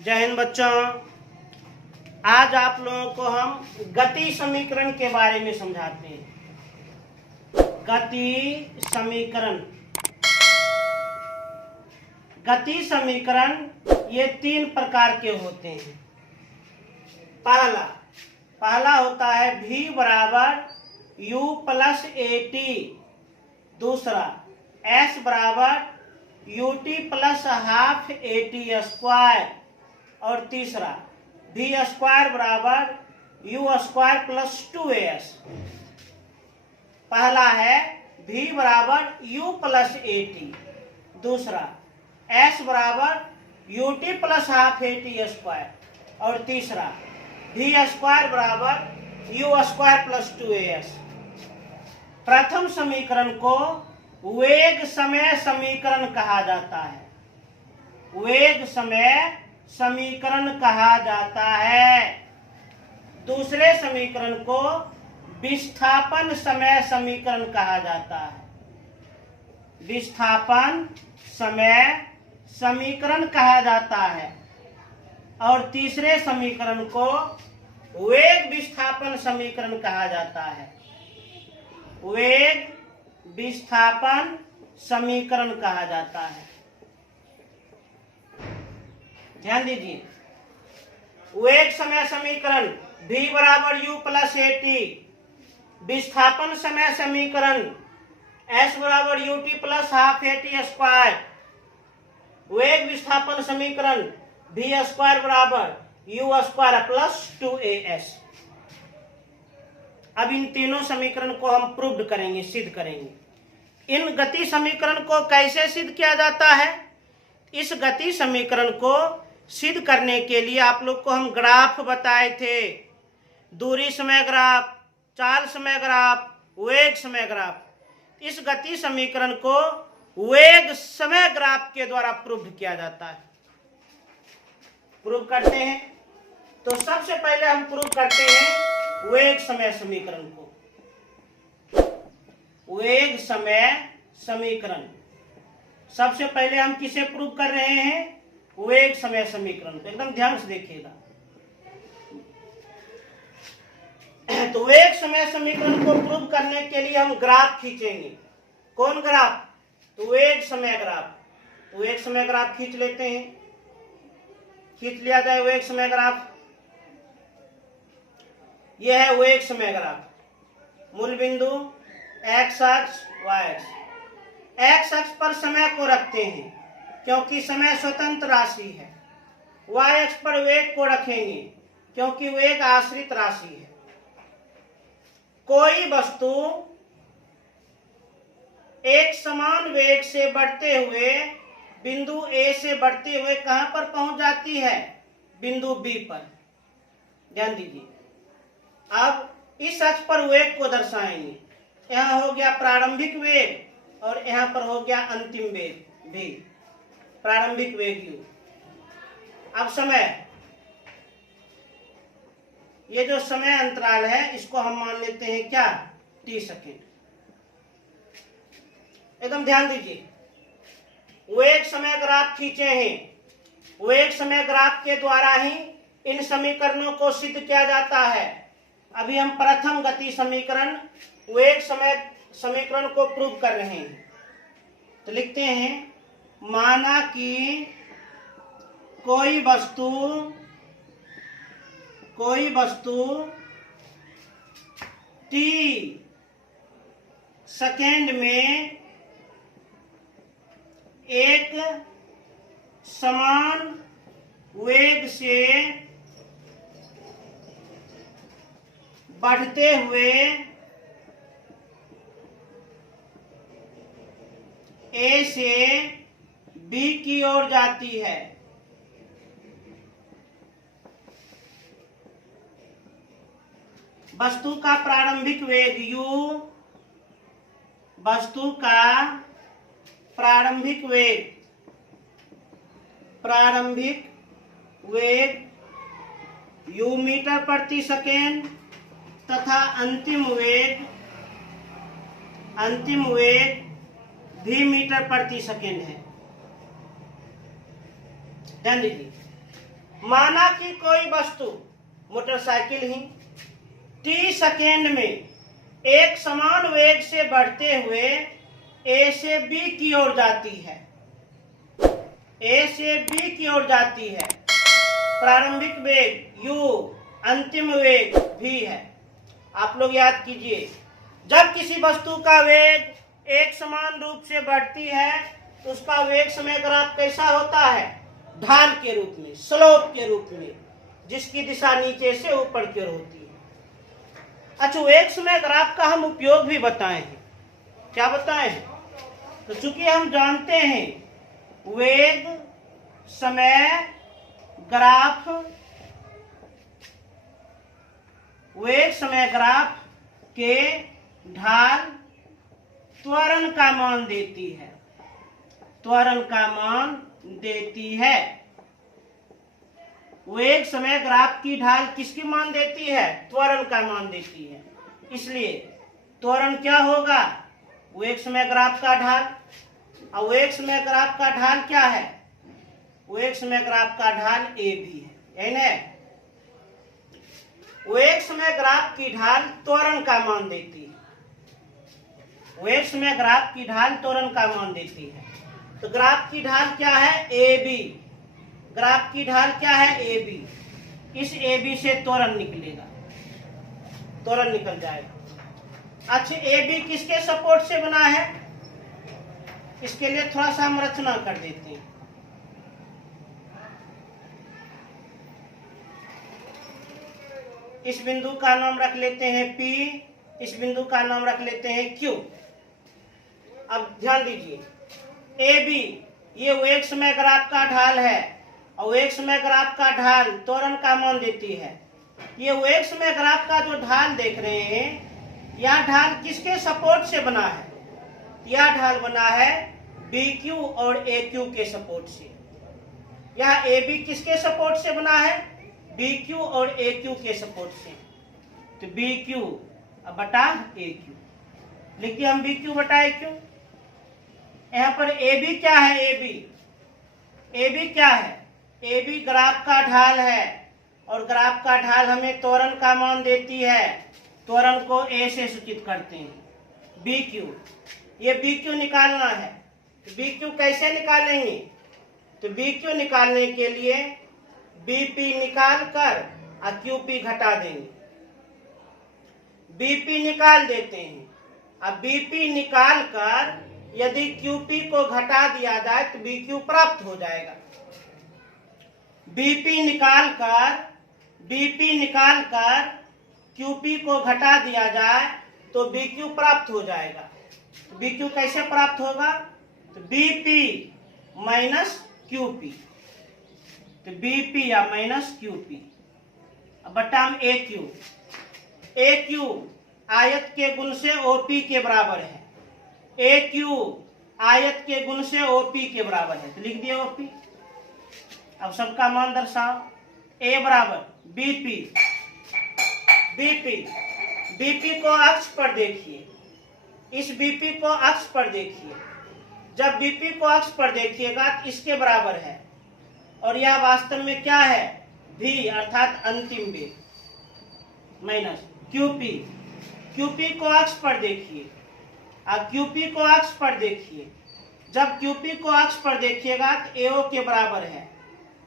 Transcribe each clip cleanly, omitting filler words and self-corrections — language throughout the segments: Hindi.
जय हिंद बच्चों। आज आप लोगों को हम गति समीकरण के बारे में समझाते हैं। गति समीकरण ये 3 प्रकार के होते हैं। पहला होता है v बराबर u प्लस AT, दूसरा s बराबर ut plus half AT square, और तीसरा v स्क्वायर बराबर u स्क्वायर प्लस 2as। पहला है v बराबर u प्लस AT, दूसरा s बराबर ut plus half AT square, और तीसरा v स्क्वायर बराबर u स्क्वायर प्लस 2as। प्रथम समीकरण को वेग समय समीकरण कहा जाता है। वेग समय समीकरण कहा जाता है। दूसरे समीकरण को विस्थापन समय समीकरण कहा जाता है। विस्थापन समय समीकरण कहा जाता है। और तीसरे समीकरण को वेग विस्थापन समीकरण कहा जाता है। वेग विस्थापन समीकरण कहा जाता है। ध्यान दीजिए, वेग समय समीकरण v बराबर u प्लस AT, विस्थापन समय समीकरण s बराबर ut plus half AT square, वेग विस्थापन समीकरण v स्क्वायर बराबर u स्क्वायर प्लस 2as। अब इन तीनों समीकरण को हम प्रूव करेंगे, सिद्ध करेंगे। इन गति समीकरण को कैसे सिद्ध किया जाता है? इस गति समीकरण को सिद्ध करने के लिए आप लोग को हम ग्राफ बताए थे। दूरी समय ग्राफ, चाल समय ग्राफ, वेग समय ग्राफ। इस गति समीकरण को वेग समय ग्राफ के द्वारा प्रूव किया जाता है। प्रूव करते हैं तो सबसे पहले हम प्रूव करते हैं वेग समय समीकरण को। वेग समय समीकरण सबसे पहले हम किसे प्रूव कर रहे हैं? वेग समय समीकरण को। एकदम ध्यान से देखिएगा। तो वेग समय समीकरण को प्रूव करने के लिए हम ग्राफ खींचेंगे। कौन ग्राफ? तो वेग समय ग्राफ। तो वेग समय ग्राफ खींच लेते हैं। खींच लिया जाए वेग समय ग्राफ। यह है वेग समय ग्राफ। मूल बिंदु x अक्ष, y अक्ष। x अक्ष पर समय को रखते हैं क्योंकि समय स्वतंत्र राशि है। y अक्ष पर वेग को रखेंगे क्योंकि वेग आश्रित राशि है। कोई वस्तु एक समान वेग से बढ़ते हुए बिंदु A से बढ़ते हुए कहां पर पहुंच जाती है? बिंदु B पर। ध्यान दीजिए। अब इस अक्ष पर वेग को दर्शाएंगे। यहाँ हो गया प्रारंभिक वेग और यहाँ पर हो गया अंतिम वेग भी। प्रारंभिक वेग u। अब समय, ये जो समय अंतराल है इसको हम मान लेते हैं क्या? t second. एकदम ध्यान दीजिए। वेग समय ग्राफ खींचे हैं। वेग समय ग्राफ के द्वारा ही इन समीकरणों को सिद्ध किया जाता है। अभी हम प्रथम गति समीकरण वेग समय समीकरण को प्रूव कर रहे हैं। तो लिखते हैं, माना कि कोई वस्तु t सेकेंड में एक समान वेग से बढ़ते हुए A से B की ओर जाती है। वस्तु का प्रारंभिक वेग u, वस्तु का प्रारंभिक वेग u मीटर प्रति सेकेंड तथा अंतिम वेग भी मीटर प्रति सेकेंड है। ध्यान दीजिए। माना कि कोई वस्तु मोटरसाइकिल ही t सेकेंड में एक समान वेग से बढ़ते हुए a से b की ओर जाती है, a से b की ओर जाती है। प्रारंभिक वेग u, अंतिम वेग v है। आप लोग याद कीजिए, जब किसी वस्तु का वेग एक समान रूप से बढ़ती है तो उसका वेग समय ग्राफ कैसा होता है? ढाल के रूप में, स्लोप के रूप में, जिसकी दिशा नीचे से ऊपर की ओर होती है। अच्छा, वेग समय ग्राफ का हम उपयोग भी बताए हैं। क्या बताए हैं? तो चूंकि हम जानते हैं वेग समय ग्राफ, वेग समय ग्राफ के ढाल त्वरण का मान देती है, त्वरण का मान देती है। वेग समय ग्राफ की ढाल किसकी मान देती है? त्वरण का मान देती है। इसलिए त्वरण क्या होगा? वेग समय ग्राफ का ढाल। और वेग समय ग्राफ का ढाल क्या है? वेग समय ग्राफ का ढाल ए भी है ना। वेग समय ग्राफ की ढाल त्वरण का मान देती है। वेग समय ग्राफ की ढाल त्वरण का मान देती है। तो ग्राफ की ढाल क्या है? A B. ग्राफ की ढाल क्या है? A B. इस ए बी से त्वरण निकलेगा, त्वरण निकल जाएगा। अच्छा, ए बी किसके सपोर्ट से बना है? इसके लिए थोड़ा सा हम रचना कर देते हैं। इस बिंदु का नाम रख लेते हैं P, इस बिंदु का नाम रख लेते हैं Q। अब ध्यान दीजिए, ए बी ये वेग समय ग्राफ का ढाल है और वेग समय ग्राफ का ढाल त्वरण का मान देती है। ये वेग समय ग्राफ का जो ढाल देख रहे हैं, यह ढाल किसके सपोर्ट से बना है? यह ढाल बना है BQ और AQ के सपोर्ट से। यह AB किसके सपोर्ट से बना है? BQ और AQ के सपोर्ट से। तो BQ बटा AQ लिख दिया हम, BQ बटा AQ। यहाँ पर AB क्या है? AB क्या है? AB ग्राफ का ढाल है और ग्राफ का ढाल हमें त्वरण का मान देती है। त्वरण को A से सूचित करते हैं। BQ, ये BQ निकालना है। तो BQ कैसे निकालेंगे? तो BQ निकालने के लिए BP निकाल कर और QP घटा देंगे। BP निकाल देते हैं। अब BP निकाल कर यदि QP को घटा दिया जाए तो BQ प्राप्त हो जाएगा। BP निकाल कर QP को घटा दिया जाए तो BQ प्राप्त हो जाएगा। तो BQ कैसे प्राप्त होगा? तो BP माइनस QP, तो BP या माइनस QP बटा में AQ आयत के गुण से OP के बराबर है। AQ आयत के गुण से OP के बराबर है, तो लिख दिया OP। अब सबका मान दर्शाओ। A बराबर BP को अक्ष पर देखिए, इस BP को अक्ष पर देखिए। जब BP को अक्ष पर देखिएगा तो इसके बराबर है और यह वास्तव में क्या है? V अर्थात अंतिम वेग माइनस QP को अक्ष पर देखिए। अब QP को अक्ष पर देखिए। जब QP को अक्ष पर देखिएगा तो AO के बराबर है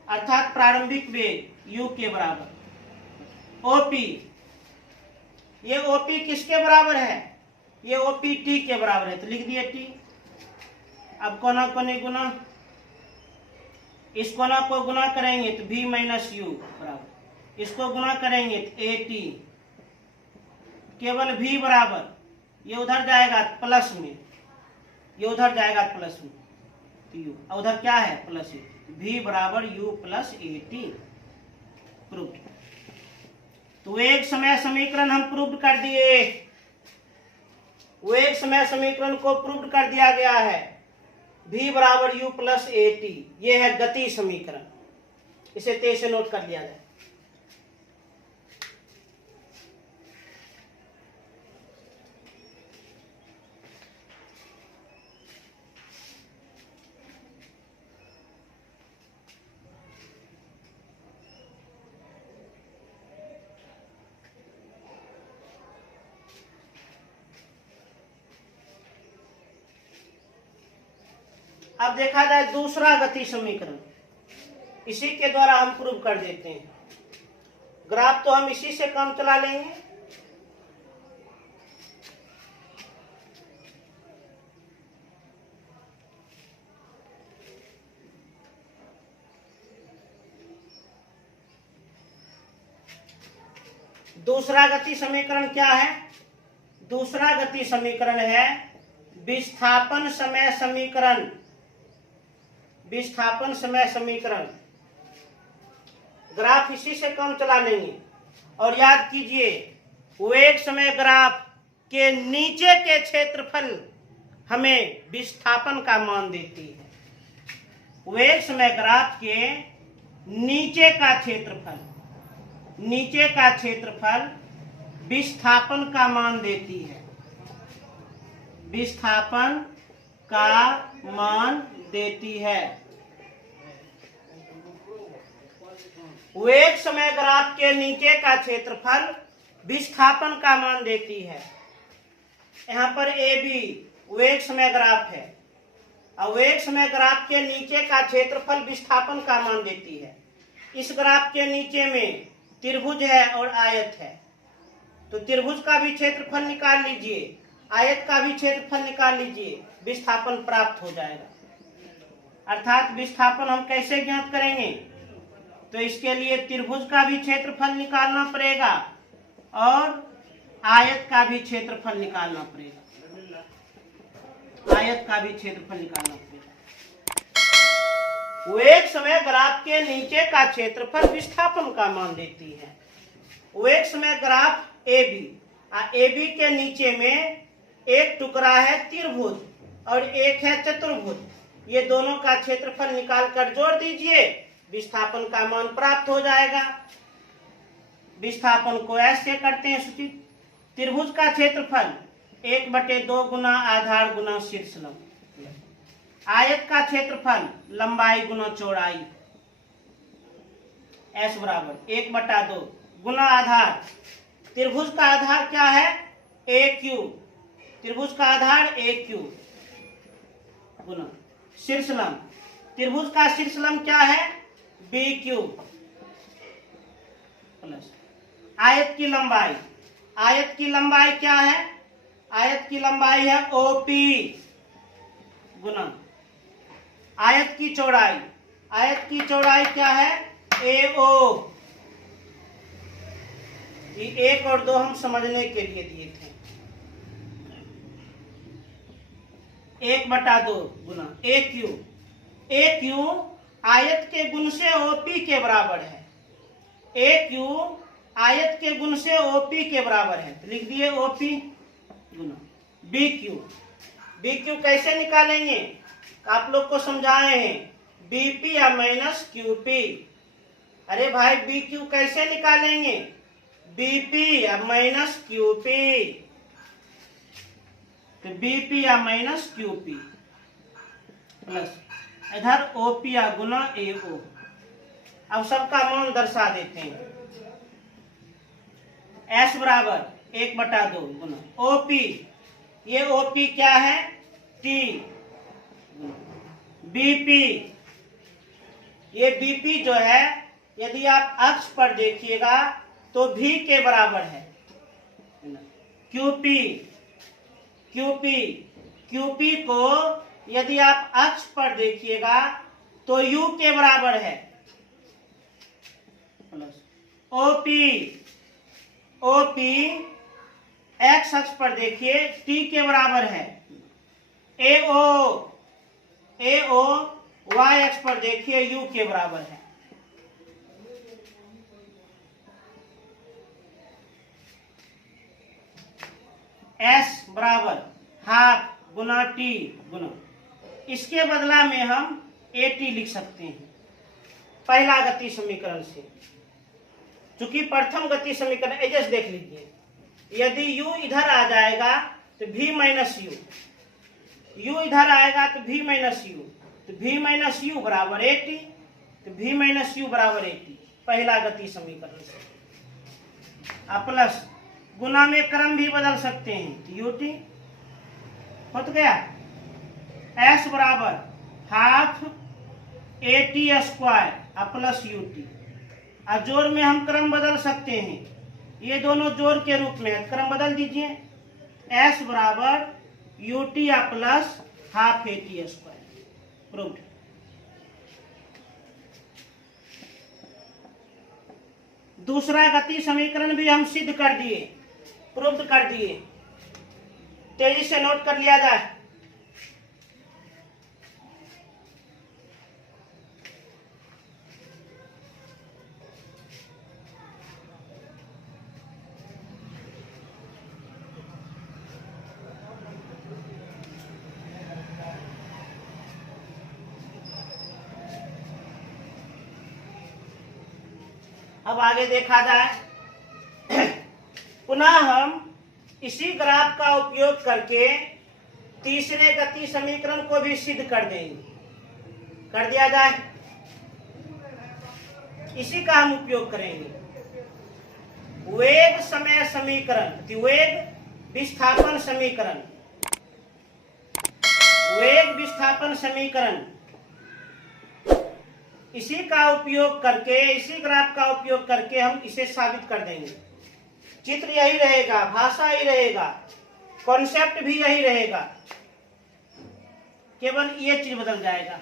अर्थात प्रारंभिक वेग U के बराबर। OP, ये OP किसके बराबर है? ये OP T के बराबर है, तो लिख दिए T। अब कोना कोने गुना, इस कोना को गुना करेंगे तो V माइनस U बराबर, इसको गुना करेंगे तो AT, केवल V बराबर, ये उधर जाएगा प्लस में, ये उधर जाएगा प्लस में, तो U उधर क्या है? Plus AT। V बराबर U प्लस AT प्रूव। तो वेग समय समीकरण हम प्रूव कर दिए। वेग समय समीकरण को प्रूव कर दिया गया है। V बराबर U प्लस AT, ये है गति समीकरण। इसे तेज से नोट कर लिया जाए। अब देखा जाए दूसरा गति समीकरण, इसी के द्वारा हम प्रूव कर देते हैं। ग्राफ तो हम इसी से काम चला लेंगे। दूसरा गति समीकरण क्या है? दूसरा गति समीकरण है विस्थापन समय समीकरण। विस्थापन समय समीकरण, ग्राफ इसी से काम चला लेंगे। और याद कीजिए, वेग समय ग्राफ के नीचे के क्षेत्रफल हमें विस्थापन का मान देती है। वेग समय ग्राफ के नीचे का क्षेत्रफल, नीचे का क्षेत्रफल विस्थापन का मान देती है, विस्थापन का मान देती है। वेग समय ग्राफ के नीचे का क्षेत्रफल विस्थापन का मान देती है। यहाँ पर ए बी वेग समय ग्राफ है और वेग समय ग्राफ के नीचे का क्षेत्रफल विस्थापन का मान देती है। इस ग्राफ के नीचे में त्रिभुज है और आयत है, तो त्रिभुज का भी क्षेत्रफल निकाल लीजिए, आयत का भी क्षेत्रफल निकाल लीजिए, विस्थापन प्राप्त हो जाएगा। अर्थात विस्थापन हम कैसे ज्ञात करेंगे? तो इसके लिए त्रिभुज का भी क्षेत्रफल निकालना पड़ेगा और आयत का भी क्षेत्रफल निकालना पड़ेगा, आयत का भी क्षेत्रफल निकालना पड़ेगा। वेग समय ग्राफ के नीचे का क्षेत्रफल विस्थापन का मान देती है। वेग समय ग्राफ ए बी के नीचे में एक टुकड़ा है त्रिभुज और एक है चतुर्भुज, ये दोनों का क्षेत्रफल निकाल कर जोड़ दीजिए, विस्थापन का मान प्राप्त हो जाएगा। विस्थापन को ऐसे करते हैं सूचित, त्रिभुज का क्षेत्रफल 1/2 गुना आधार गुना शीर्षलंब, आयत का क्षेत्रफल लंबाई गुना चौड़ाई, S बराबर 1/2 गुना आधार। त्रिभुज का आधार क्या है? AQ, त्रिभुज का आधार AQ गुना शीर्षलंब, त्रिभुज का शीर्षलंब क्या है? BQ प्लस आयत की लंबाई, आयत की लंबाई क्या है? आयत की लंबाई है OP गुना आयत की चौड़ाई, आयत की चौड़ाई क्या है? AO। ये 1 और 2 हम समझने के लिए दिए थे। 1/2 गुना AQ, AQ आयत के गुण से OP के बराबर है। AQ आयत के गुण से OP के बराबर है, तो लिख दिए OP गुना BQ। BQ कैसे निकालेंगे? आप लोग को समझाए हैं, BP या माइनस QP। अरे भाई BQ कैसे निकालेंगे? BP या माइनस QP, तो BP या माइनस QP प्लस इधर OP या गुना AO। अब सबका मान दर्शा देते हैं। S बराबर 1/2 गुना OP, ये OP क्या है? T। BP, ये BP जो है यदि आप अक्ष पर देखिएगा तो V के बराबर है। QP, QP को यदि आप अक्ष पर देखिएगा तो U के बराबर है। OP X अक्ष पर देखिए T के बराबर है। AO Y अक्ष पर देखिए U के बराबर है। S बराबर हाफ गुना T गुना, इसके बदला में हम AT लिख सकते हैं पहला गति समीकरण से। चूंकि प्रथम गति समीकरण एजस देख लीजिए, यदि U इधर आ जाएगा तो V माइनस U, U इधर आएगा तो V माइनस U, तो V माइनस U बराबर AT, तो V माइनस U बराबर AT पहला गति समीकरण से। अब प्लस गुना में क्रम भी बदल सकते हैं, तो UT हो तो गया। S बराबर half A T square plus U T. और जोड़ में हम क्रम बदल सकते हैं, ये दोनों जोड़ के रूप में है, क्रम बदल दीजिए। एस बराबर U T plus half A T square. Proved. दूसरा गति समीकरण भी हम सिद्ध कर दिए, प्रूव्ड कर दिए। तेजी से नोट कर लिया जाए। अब आगे देखा जाए। पुनः हम इसी ग्राफ का उपयोग करके तीसरे गति समीकरण को भी सिद्ध कर देंगे। कर दिया जाए, इसी का हम उपयोग करेंगे। वेग समय समीकरण, वेग विस्थापन समीकरण, वेग विस्थापन समीकरण, इसी का उपयोग करके, इसी ग्राफ का उपयोग करके हम इसे साबित कर देंगे। चित्र यही रहेगा, भाषा ही रहेगा, कॉन्सेप्ट भी यही रहेगा, केवल ये चीज बदल जाएगा।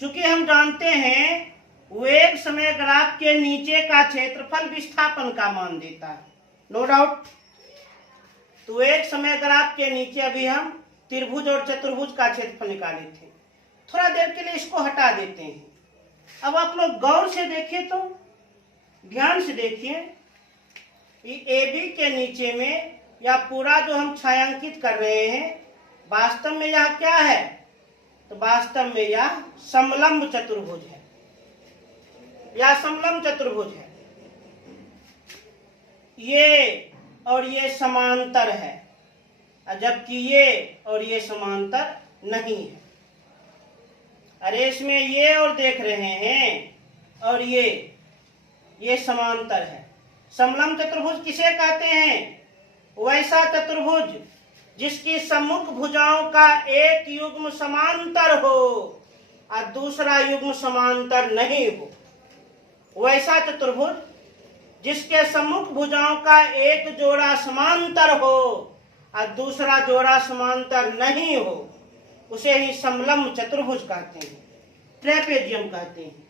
चूंकि हम जानते हैं वेग समय ग्राफ के नीचे का क्षेत्रफल विस्थापन का मान देता है, नो डाउट। तो वेग समय ग्राफ के नीचे अभी हम त्रिभुज और चतुर्भुज का क्षेत्रफल निकाले थे। थोड़ा देर के लिए इसको हटा देते हैं। अब आप लोग गौर से देखिए, तो ध्यान से देखिए, ए बी के नीचे में या पूरा जो हम छायांकित कर रहे हैं, वास्तव में यह क्या है? तो वास्तव में यह समलंब चतुर्भुज है, या समलंब चतुर्भुज है। ये और ये समांतर है, जबकि ये और ये समांतर नहीं है। अरे इसमें ये और देख रहे हैं, और ये समांतर है। समलंब चतुर्भुज किसे कहते हैं? वैसा चतुर्भुज जिसकी सम्मुख भुजाओं का एक युग्म समांतर हो और दूसरा युग्म समांतर नहीं हो। वैसा चतुर्भुज जिसके सम्मुख भुजाओं का एक जोड़ा समांतर हो और दूसरा जोड़ा समांतर नहीं हो, उसे ही समलंब चतुर्भुज कहते हैं, ट्रेपेजियम कहते हैं।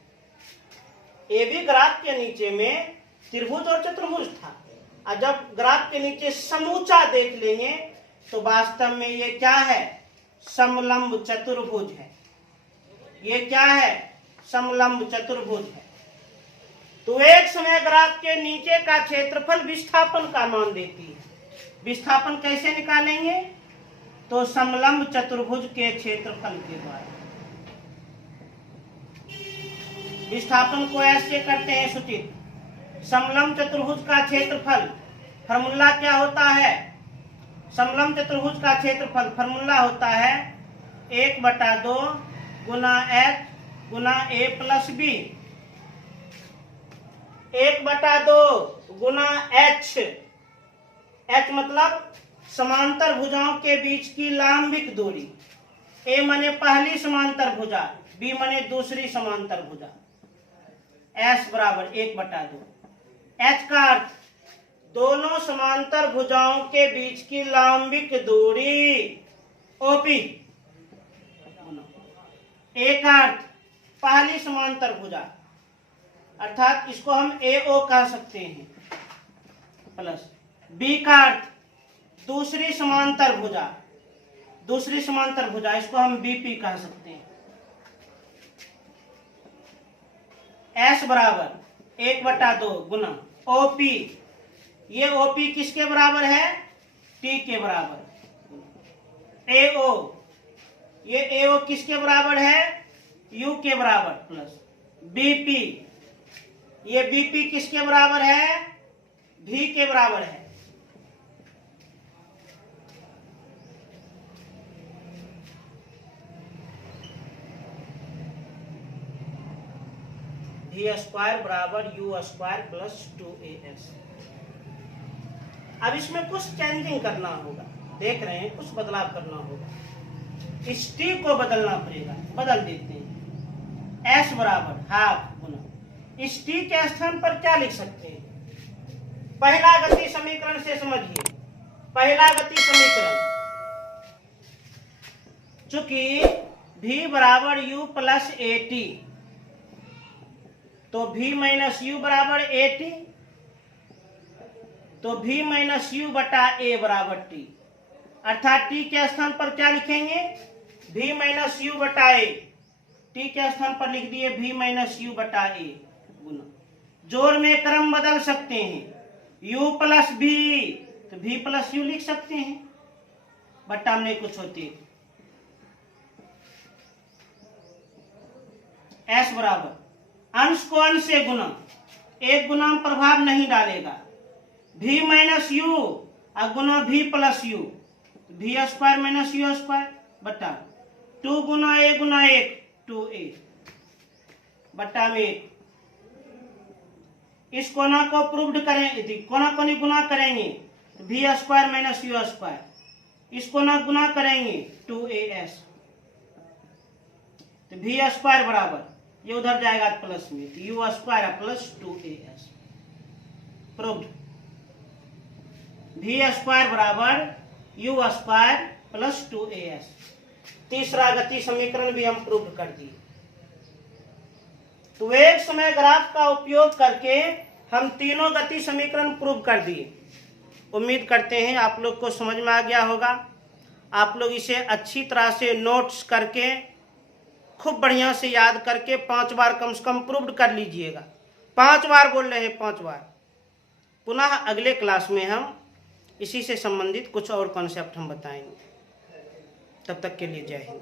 ए बी ग्राफ के नीचे में त्रिभुज और चतुर्भुज था, और जब ग्राफ के नीचे समूचा देख लेंगे तो वास्तव में ये क्या है? समलंब चतुर्भुज है। ये क्या है? समलंब चतुर्भुज है। तो एक समय ग्राफ के नीचे का क्षेत्रफल विस्थापन का मान देती है। विस्थापन कैसे निकालेंगे? तो समलंब चतुर्भुज के क्षेत्रफल के द्वारा। विस्थापन को ऐसे करते हैं सूचित, समलंब चतुर्भुज का क्षेत्रफल फॉर्मूला क्या होता है? समलंब चतुर्भुज का क्षेत्रफल फॉर्मूला होता है 1/2 गुना एच गुना ए प्लस बी। 1/2 गुना एच, एच मतलब समांतर भुजाओं के बीच की लांबिक दूरी। ए माने पहली समांतर भुजा, बी माने दूसरी समांतर भुजा। एस बराबर 1/2। एच का अर्थ दोनों समांतर भुजाओं के बीच की लांबिक दूरी, ओपी। ए का अर्थ पहली समांतर भुजा, अर्थात इसको हम AO कह सकते हैं, प्लस बी का अर्थ दूसरी समांतर भुजा, दूसरी समांतर भुजा, इसको हम BP कह सकते हैं। S बराबर 1/2 गुना OP। ये OP किसके बराबर है? T के बराबर। AO, ये AO किसके बराबर है? U के बराबर, प्लस BP, ये BP किसके बराबर है? V के बराबर है। V स्क्वायर बराबर U स्क्वायर प्लस 2AS। अब इसमें कुछ चेंजिंग करना होगा, देख रहे हैं, कुछ बदलाव करना होगा। इस टी को बदलना पड़ेगा, बदल देते हैं। एस बराबर हाफ गुना इस टी के स्थान पर क्या लिख सकते हैं? पहला गति समीकरण से समझिए। पहला गति समीकरण, चूंकि v बराबर u प्लस ए टी, तो v माइनस यू बराबर ए टी, तो v माइनस यू बटा ए बराबर टी, अर्थात टी के स्थान पर क्या लिखेंगे? v माइनस यू बटा ए। टी के स्थान पर लिख दिए v माइनस यू बटा ए गुना, जोड़ में क्रम बदल सकते हैं, u प्लस v, तो v प्लस यू लिख सकते हैं, बट्टा में कुछ होती। s बराबर अंश को अंश से गुना, एक गुना प्रभाव नहीं डालेगा, v minus you Guna v plus you, v square minus you square बट्टा 2 गुना 1 2a बट्टा में 1। इस कोना को प्रूव्ड करेंगे, कोना कोनी गुना करेंगे v square minus you square, इस कोना गुना करेंगे 2as, तो v स्क्वायर बराबर ये उधर जाएगा प्लस में, तो you square plus 2as proved. v square बराबर यू स्क्वायर प्लस 2as। तीसरा गति समीकरण भी हम प्रूव कर दिए। तो एक समय ग्राफ का उपयोग करके हम तीनों गति समीकरण प्रूव कर दिए। उम्मीद करते हैं आप लोग को समझ में आ गया होगा। आप लोग इसे अच्छी तरह से नोट्स करके खूब बढ़िया से याद करके 5 बार कम से कम प्रूव कर लीजिएगा। 5 बार बोल रहे हैं, 5 बार। पुनः अगले क्लास में हम इसी से संबंधित कुछ और कॉन्सेप्ट हम बताएंगे। तब तक के लिए जय हिंद।